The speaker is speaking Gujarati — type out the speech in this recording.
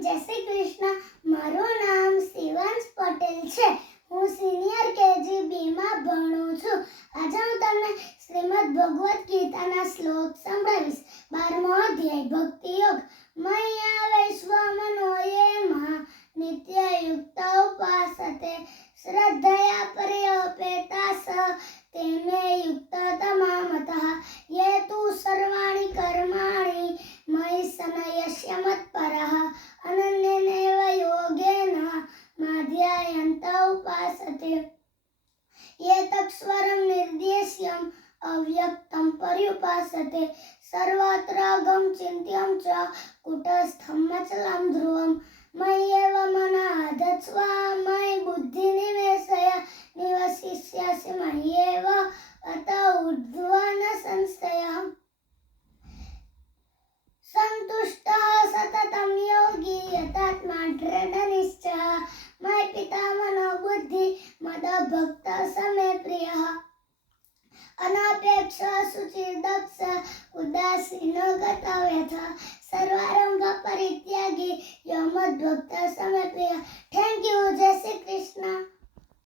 જય શ્રી કૃષ્ણ. મારું નામ શિવાંશ પટેલ છે. હું સિનિયર KG2 માં ભણું છું. આજે હું તમને શ્રીમદ ભગવદ ગીતાના શ્લોક સંભળાવીશ. 12મો અધ્યાય ભક્તિ યોગ. મય્યા વૈશ્વમનો યે મા નિત્યયુક્ત ઉપાસતે શ્રદ્ધયા પર્યપેતાસ તેમે યુક્ત તમામતઃ યે તુ સર્વાણિ કર્માણિ મયि સનયસ્ય મત્પરઃ અનન્યેનૈવ યોગેન માધ્યાયન્ત ઉપાસતે યે તત્સ્વરં નિર્દેશ્યમ અવ્યક્તમ પર્યુપાસતે સર્વત્ર ગમ ચિંત્યમ ચ કુટસ્થમ અચલમ ધ્રુવમ મય્યેવ મનાધત્સ્વ મયि બુદ્ધિ નિવેશય નિવસિષ્યસि મય્યેવ અત ઉર્ધ્વન સંસ્થયઃ સંતુષ્ટઃ સતતં યોગી યતાત્મા દૃઢનિશ્ચયઃ મયि પિતા મનો બુદ્ધિ મદ ભક્ત સમે પ્રિયઃ અનપેક્ષ શુચિર્દક્ષ ઉદાસીનો ગતવ્યથ સર્વારંભ પરિત્યાગી યો મદ્ભક્ત સમે પ્રિયઃ